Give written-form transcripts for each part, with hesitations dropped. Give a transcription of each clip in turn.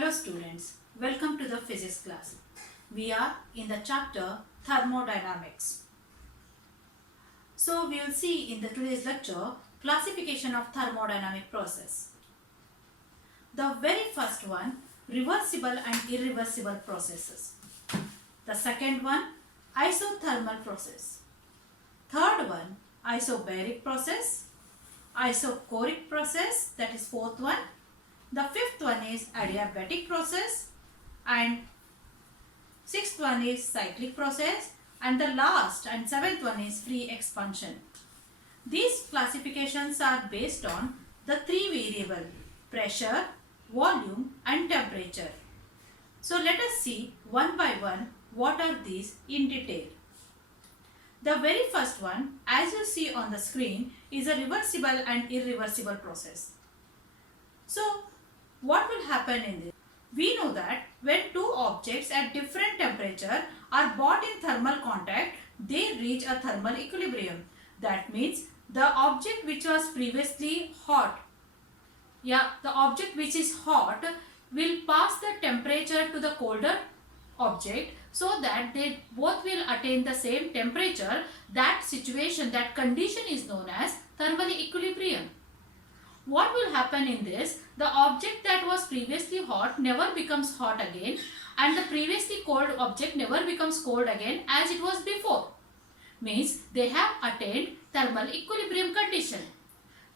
Hello students, welcome to the physics class. We are in the chapter thermodynamics. So we will see in the today's lecture classification of thermodynamic process. The very first one, reversible and irreversible processes. The second one, isothermal process. Third one, isobaric process. Isochoric process, that is fourth one. The fifth one is adiabatic process, and sixth one is cyclic process, and the last and seventh one is free expansion. These classifications are based on the three variable pressure, volume and temperature. So let us see one by one what are these in detail. The very first one, as you see on the screen, is a reversible and irreversible process. So what will happen in this? We know that when two objects at different temperature are brought in thermal contact, they reach a thermal equilibrium. That means the object which was previously hot, the object which is hot will pass the temperature to the colder object so that they both will attain the same temperature. That situation, that condition is known as thermal equilibrium. What will happen in this? The object that was previously hot never becomes hot again, and the previously cold object never becomes cold again as it was before. Means they have attained thermal equilibrium condition.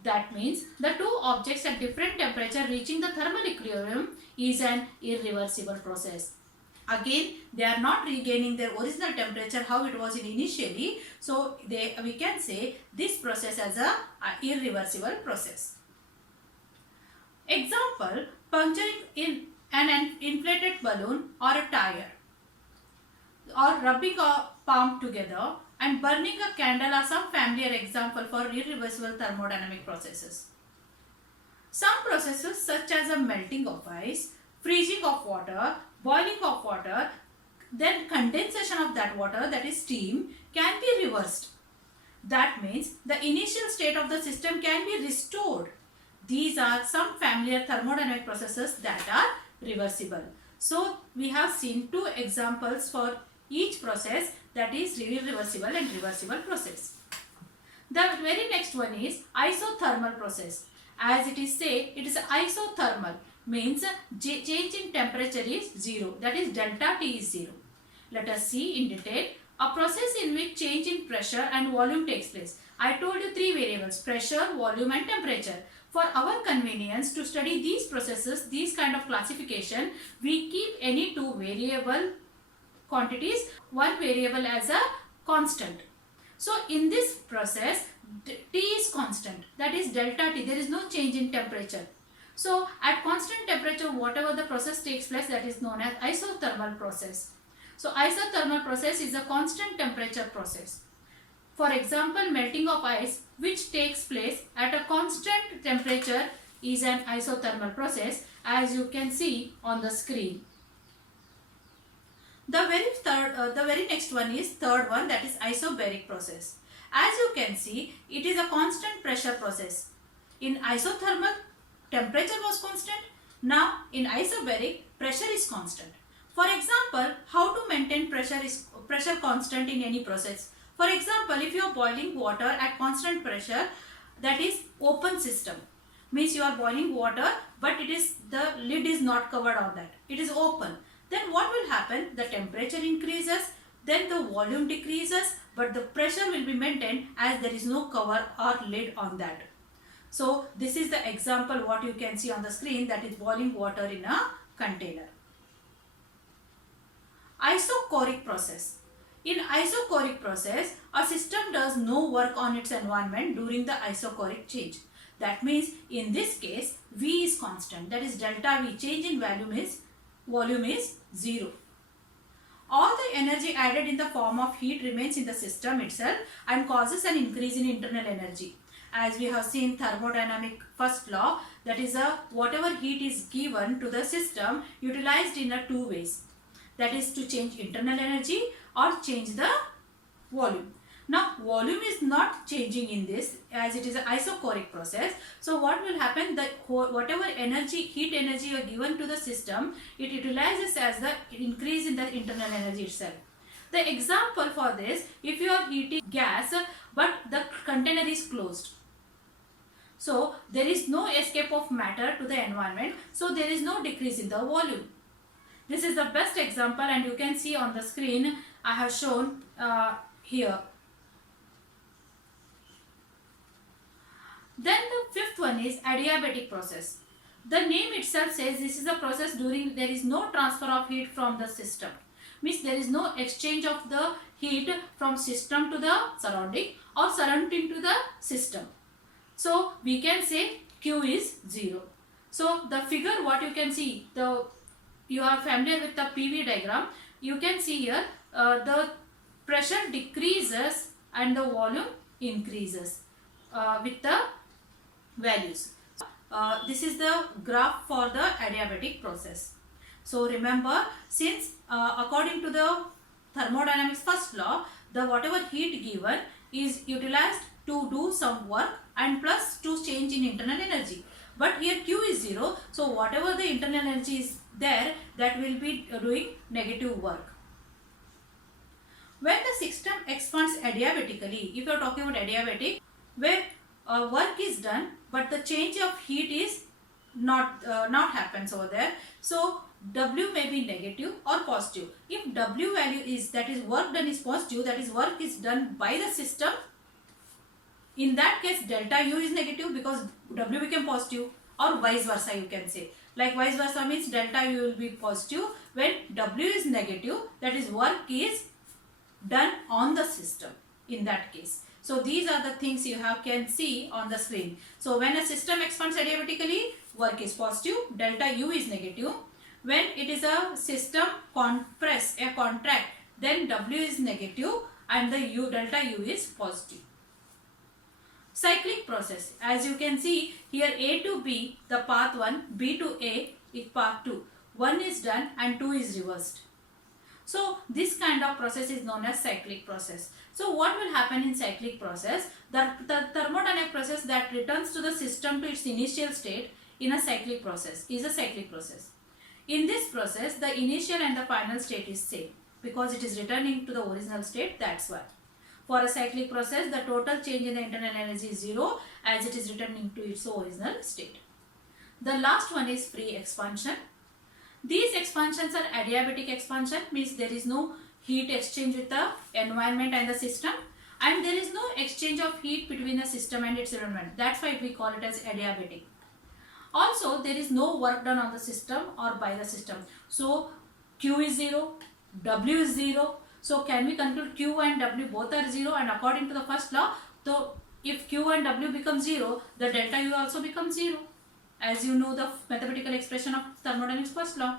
That means the two objects at different temperature reaching the thermal equilibrium is an irreversible process. Again, they are not regaining their original temperature how it was initially. So we can say this process as a irreversible process. Example, puncturing in an inflated balloon or a tire, or rubbing a palm together and burning a candle are some familiar example for irreversible thermodynamic processes. Some processes such as a melting of ice, freezing of water, boiling of water, then condensation of that water, that is steam, can be reversed. That means the initial state of the system can be restored. These are some familiar thermodynamic processes that are reversible. So we have seen two examples for each process, that is irreversible and reversible process. The very next one is isothermal process. As it is said, it is isothermal, means change in temperature is zero, that is delta T is zero. Let us see in detail a process in which change in pressure and volume takes place. I told you three variables, pressure, volume and temperature. For our convenience to study these processes, these kind of classification, we keep any two variable quantities, one variable as a constant. So in this process, T is constant, that is delta T, there is no change in temperature. So at constant temperature, whatever the process takes place, that is known as isothermal process. So isothermal process is a constant temperature process. For example, melting of ice, which takes place at a constant temperature, is an isothermal process, as you can see on the screen. The very next one is third one, that is isobaric process. As you can see, it is a constant pressure process. In isothermal, temperature was constant. Now in isobaric, pressure is constant. For example, how to maintain pressure constant in any process? For example, if you are boiling water at constant pressure, that is open system. Means you are boiling water, but the lid is not covered on that. It is open. Then what will happen? The temperature increases, then the volume decreases, but the pressure will be maintained as there is no cover or lid on that. So this is the example what you can see on the screen, that is boiling water in a container. Isochoric process. In isochoric process, a system does no work on its environment during the isochoric change. That means in this case, V is constant, that is delta V, change in volume is zero. All the energy added in the form of heat remains in the system itself and causes an increase in internal energy. As we have seen thermodynamic first law, that is whatever heat is given to the system utilized in a two ways. That is to change internal energy or change the volume. Now volume is not changing in this as it is an isochoric process. So what will happen, that whatever energy, heat energy you are given to the system, it utilizes as the increase in the internal energy itself. The example for this, if you are heating gas but the container is closed, so there is no escape of matter to the environment, so there is no decrease in the volume. This is the best example, and you can see on the screen I have shown here. Then the fifth one is adiabatic process. The name itself says this is a process during there is no transfer of heat from the system. Means there is no exchange of the heat from system to the surrounding or surrounding to the system. So we can say Q is 0. So the figure what you can see, you are familiar with the PV diagram. You can see here the pressure decreases and the volume increases with the values. This is the graph for the adiabatic process. So remember, since according to the thermodynamics first law, the whatever heat given is utilized to do some work and plus to change in internal energy. But here Q is 0, so whatever the internal energy is there, that will be doing negative work. When the system expands adiabatically, if you are talking about adiabatic, where work is done but the change of heat is not happens over there, so W may be negative or positive. If W value is, that is work done, is positive, that is work is done by the system, in that case delta U is negative because W became positive, or vice versa you can say. Like vice versa means delta U will be positive when W is negative, that is work is done on the system in that case. So these are the things you can see on the screen. So when a system expands adiabatically, work is positive, delta U is negative. When it is a system contract, then W is negative and the delta U is positive. Cyclic process, as you can see here, A to B, the path 1, B to A is path 2. 1 is done and 2 is reversed. So this kind of process is known as cyclic process. So what will happen in cyclic process? The thermodynamic process that returns to the system to its initial state in a cyclic process is a cyclic process. In this process, the initial and the final state is same because it is returning to the original state, that's why. For a cyclic process, the total change in the internal energy is 0 as it is returning to its original state. The last one is free expansion. These expansions are adiabatic expansion, means there is no heat exchange with the environment and the system, and there is no exchange of heat between the system and its environment. That's why we call it as adiabatic. Also, there is no work done on the system or by the system. So Q is 0, W is 0. So can we conclude Q and W both are 0, and according to the first law, so if Q and W become 0, the delta U also becomes 0. As you know the mathematical expression of thermodynamics first law.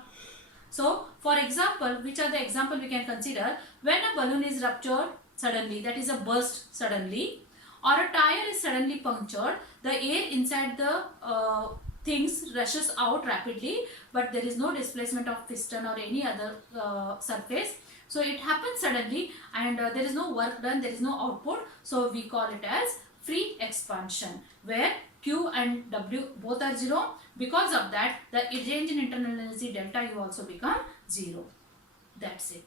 So for example, which are the example we can consider? When a balloon is ruptured suddenly, that is a burst suddenly, or a tire is suddenly punctured, the air inside the things rushes out rapidly, but there is no displacement of piston or any other surface. So it happens suddenly and there is no work done, there is no output. So we call it as free expansion, where Q and W both are 0. Because of that, the change in internal energy delta U also become 0. That's it.